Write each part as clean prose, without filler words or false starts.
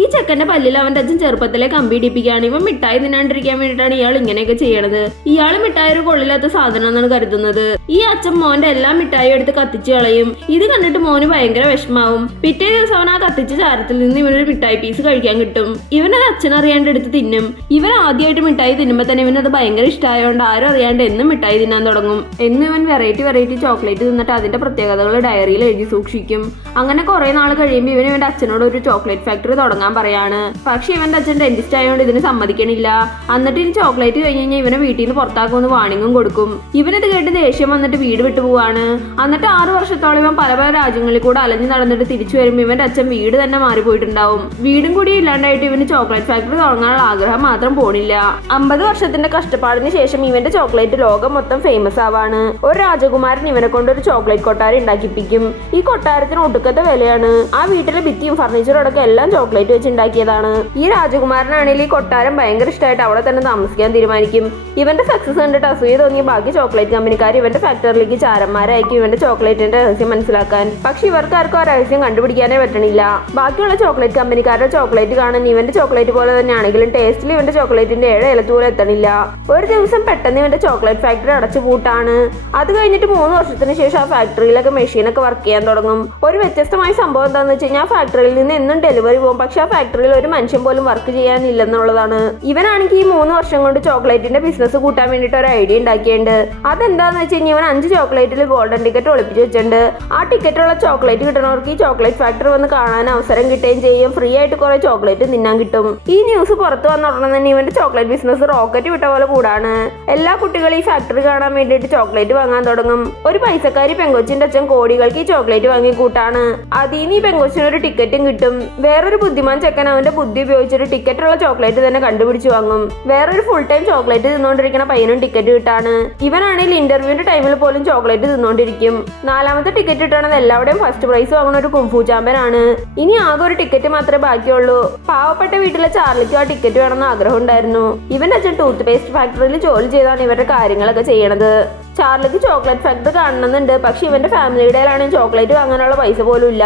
ഈ ചെക്കന്റെ പല്ലിൽ അവന്റെ അച്ഛൻ ചെറുപ്പത്തിലെ കമ്പി ഇടിപ്പിക്കുകയാണ്. ഇവൻ മിഠായി തിന്നാണ്ടിരിക്കാൻ വേണ്ടിയിട്ടാണ് ഇയാൾ ഇങ്ങനെയൊക്കെ ചെയ്യണത്. ഇയാൾ മിഠായി ഒരു കൊള്ളില്ലാത്ത സാധനം എന്നാണ് കരുതുന്നത്. ഈ അച്ഛൻ മോന്റെ എല്ലാ മിഠായിയും എടുത്ത് കത്തിച്ചു കളയും. ഇത് കണ്ടിട്ട് മോന് ഭയങ്കര വിഷമാവും. പിറ്റേ ദിവസം അവൻ ആ കത്തിച്ച ചാരത്തിൽ നിന്ന് ഇവനൊരു മിഠായി പീസ് കഴിക്കാൻ കിട്ടും. ഇവനത് അച്ഛൻ അറിയാണ്ട് എടുത്ത് തിന്നും. ഇവൻ ആദ്യമായിട്ട് മിഠായി തിന്നുമ്പോൾ തന്നെ ഇവനത് ഭയങ്കര ഇഷ്ടമായതുകൊണ്ട് ആരും അറിയാണ്ട് എന്നും മിഠായി തിന്നാൻ തുടങ്ങും. എന്നും ഇവൻ വെറൈറ്റി ചോക്ലേറ്റ് തിന്നിട്ട് അതിന്റെ പ്രത്യേകതകൾ ഡയറിയിൽ എഴുതി സൂക്ഷിക്കും. അങ്ങനെ കുറെ നാൾ കഴിയുമ്പോൾ ഇവന്റെ അച്ഛനോട് ഒരു ചോക്ലേറ്റ് ഫാക്ടറി തുടങ്ങാൻ പറയാണ്. പക്ഷെ ഇവന്റെ അച്ഛൻ ഡെന്റിസ്റ്റ് ആയതുകൊണ്ട് ഇതിന് സമ്മതിക്കണില്ല. എന്നിട്ട് ഇനി ചോക്ലേറ്റ് കഴിഞ്ഞ് കഴിഞ്ഞാൽ ഇവനെ വീട്ടിൽ നിന്ന് പുറത്താക്കുമെന്ന് വാണിങ്ങും കൊടുക്കും. ഇവനത് കേട്ട് ദേഷ്യം വന്നിട്ട് വീട് വിട്ടു പോവാണ്. എന്നിട്ട് 6 വർഷത്തോളം ഇവൻ പല പല രാജ്യങ്ങളിൽ കൂടെ അലഞ്ഞു നടന്നിട്ട് തിരിച്ചു വരുമ്പോൾ ഇവന്റെ അച്ഛൻ വീട് തന്നെ മാറിപ്പോയിട്ടുണ്ടാവും. വീടും കൂടി ഇല്ലാണ്ടായിട്ട് ഇവന് ചോക്ലേറ്റ് ഫാക്ടറി തുടങ്ങാനുള്ള ആഗ്രഹം മാത്രം പോണില്ല. 50 വർഷത്തിന്റെ കഷ്ടപ്പാടിന് ശേഷം ഇവന്റെ ചോക്ലേറ്റ് ലോകം മൊത്തം ഫേമസ് ആവാണ്. ഒരു രാജകുമാരൻ ഇവനെ കൊണ്ട് ഒരു ചോക്ലേറ്റ് കൊട്ടാരം ഉണ്ടാക്കിപ്പിക്കും. ഈ കൊട്ടാരത്തിന് ഒടുക്കത്തെ വിലയാണ്. ആ വീട്ടിലെ ഭിത്തിയും ഫർണിച്ചറും അടക്കം എല്ലാം ചോക്ലേറ്റ് വെച്ച് ഉണ്ടാക്കിയതാണ്. ഈ രാജകുമാരനാണെങ്കിൽ ഈ കൊട്ടാരം ഭയങ്കര ഇഷ്ടമായിട്ട് അവിടെ തന്നെ താമസിക്കാൻ തീരുമാനിക്കും. ഇവന്റെ സക്സസ് കണ്ടിട്ട് അസൂയ തോന്നിയ ബാക്കി ചോക്ലേറ്റ് കമ്പനിക്കാർ ഇവന്റെ ഫാക്ടറിയിലേക്ക് ചാരന്മാരായിരിക്കും ഇവന്റെ ചോക്ലേറ്റിന്റെ രഹസ്യം മനസ്സിലാക്കാൻ. പക്ഷെ ഇവർക്കാർക്കും ആ രഹസ്യം കണ്ടുപിടിക്കാനേ പറ്റണില്ല. ബാക്കിയുള്ള ചോക്ലേറ്റ് കമ്പനിക്കാരുടെ ചോക്ലേറ്റ് കാണാൻ ഇവന്റെ ചോക്ലേറ്റ് പോലെ തന്നെയാണെങ്കിലും ടേസ്റ്റിൽ ഇവന്റെ ചോക്ലേറ്റിന്റെ 7 ഇലത്തൂരം എത്തണില്ല. ഒരു ദിവസം പെട്ടെന്ന് ഇവന്റെ ചോക്ലേറ്റ് ഫാക്ടറി അടച്ചു പൂട്ടാണ്. അത് കഴിഞ്ഞിട്ട് 3 വർഷത്തിന് ശേഷം ആ ഫാക്ടറിയിലൊക്കെ മെഷീനൊക്കെ വർക്ക് ചെയ്യാൻ തുടങ്ങും. ഒരു വ്യത്യസ്തമായ സംഭവം എന്താണെന്ന് വെച്ച് കഴിഞ്ഞാൽ ആ ഫാക്ടറിയിൽ നിന്ന് എന്നും ഡെലിവറി പോകും. പക്ഷെ ആ ഫാക്ടറിയിൽ ഒരു മനുഷ്യൻ പോലും വർക്ക് ചെയ്യാനില്ലെന്നുള്ളതാണ്. ഇവനാണെങ്കിൽ ഈ 3 വർഷം കൊണ്ട് ചോക്ലേറ്റിന്റെ ബിസിനസ് കൂട്ടാൻ വേണ്ടിയിട്ട് ഒരു ഐഡിയ ഉണ്ടാക്കിയിട്ടുണ്ട്. അതെന്താന്ന് വെച്ച് കഴിഞ്ഞാൽ ഇവൻ 5 ചോക്ലേറ്റിൽ ഗോൾഡൻ ടിക്കറ്റ് ഒളിപ്പിച്ച് വെച്ചിട്ടുണ്ട്. ആ ടിക്കറ്റുള്ള ചോക്ലേറ്റ് കിട്ടുന്നവർക്ക് ഈ ചോക്ലേറ്റ് ഫാക്ടറി വന്ന് കാണാൻ അവസരം കിട്ടുകയും ചെയ്യും. ഫ്രീ ആയിട്ട് കുറെ ചോക്ലേറ്റ് തിന്നാൻ കിട്ടും. ഈ ന്യൂസ് പുറത്തു വന്ന ഉടനെ തന്നെ ഇവന്റെ ചോക്ലേറ്റ് ബിസിനസ് റോക്കറ്റ് വിട്ട പോലെ കൂടാണ്. എല്ലാ കുട്ടികളും ഈ ഫാക്ടറി കാണാൻ വേണ്ടിയിട്ട് ചോക്ലേറ്റ് വാങ്ങാൻ തുടങ്ങും. ഒരു പൈസക്കാരി പെങ്കൊച്ചിന്റെ അച്ഛൻ കോടികൾക്ക് ഈ ചോക്ലേറ്റ് വാങ്ങി കൂട്ടാണ്. അതിന് ഈ പെങ്കൊച്ചിന് ഒരു ടിക്കറ്റും കിട്ടും. വേറൊരു ബുദ്ധിമാൻ ചെക്കൻ അവന്റെ ബുദ്ധി ഉപയോഗിച്ചൊരു ടിക്കറ്റുള്ള ചോക്ലേറ്റ് തന്നെ കണ്ടുപിടിച്ച് വാങ്ങും. വേറൊരു ഫുൾ ടൈം ചോക്ലേറ്റ് തിന്നുകൊണ്ടിരിക്കുന്ന പയ്യനും ടിക്കറ്റ് കിട്ടാണ്. ഇവനാണെങ്കിൽ ഇന്റർവ്യൂവിന്റെ ടൈമിൽ പോലും ചോക്ലേറ്റ് തിന്നുകൊണ്ടിരിക്കും. 4ാമത്തെ ടിക്കറ്റ് കിട്ടണത് എല്ലാവരുടെയും ഫസ്റ്റ് പ്രൈസ് വാങ്ങുന്ന ഒരു കുംഫു ചാമ്പ്യൻ ആണ്. ഇനി ആകെ ഒരു ടിക്കറ്റ് മാത്രമേ ബാക്കിയുള്ളൂ. പാവപ്പെട്ട വീട്ടിലെ ചാർലിക്കും ആ ടിക്കറ്റ് വേണമെന്ന് ആഗ്രഹം ഉണ്ടായിരുന്നു. ഇവന്റെ അച്ഛൻ ടൂത്ത് പേസ്റ്റ് ഫാക്ടറിയിൽ ജോലി ചെയ്താണ് ഇവരുടെ കാര്യങ്ങളൊക്കെ ചെയ്യണത്. ചാർലിക്ക് ചോക്ലേറ്റ് ഫാക്ടറി കാണണമെന്നുണ്ട്. പക്ഷെ ഇവന്റെ ഫാമിലിയുടെ ചോക്ലേറ്റ് വാങ്ങാനുള്ള പൈസ പോലും ഇല്ല.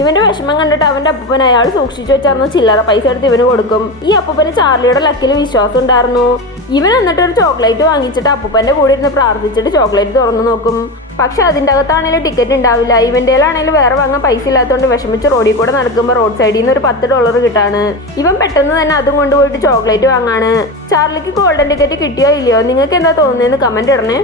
ഇവന്റെ വിഷമം കണ്ടിട്ട് അവന്റെ അപ്പൂപ്പൻ അയാൾ സൂക്ഷിച്ചു വെച്ചാർന്ന ചില്ലറ പൈസ എടുത്ത് ഇവന് കൊടുക്കും. ഈ അപ്പൂപ്പന് ചാർലിയുടെ ലക്കിൽ വിശ്വാസം ഉണ്ടായിരുന്നു. ഇവൻ എന്നിട്ട് ഒരു ചോക്ലേറ്റ് വാങ്ങിച്ചിട്ട് അപ്പൂപ്പന്റെ കൂടെ ഇരുന്ന് പ്രാർത്ഥിച്ചിട്ട് ചോക്ലേറ്റ് തുറന്നു നോക്കും. പക്ഷെ അതിൻ്റെ അകത്താണെങ്കിലും ടിക്കറ്റ് ഉണ്ടാവില്ല. ഇവന്റേലാണെങ്കിലും വേറെ വാങ്ങാൻ പൈസ ഇല്ലാത്തതുകൊണ്ട് വിഷമിച്ച് റോഡിൽ കൂടെ നടക്കുമ്പോൾ റോഡ് സൈഡിൽ നിന്ന് ഒരു $10 കിട്ടാണ്. ഇവൻ പെട്ടെന്ന് തന്നെ അതും കൊണ്ടുപോയിട്ട് ചോക്ലേറ്റ് വാങ്ങാണ്. ചാർലിക്ക് ഗോൾഡൻ ടിക്കറ്റ് കിട്ടിയോ ഇല്ലയോ? നിങ്ങൾക്ക് എന്താ തോന്നുന്നതെന്ന് കമന്റ് ഇടണേ.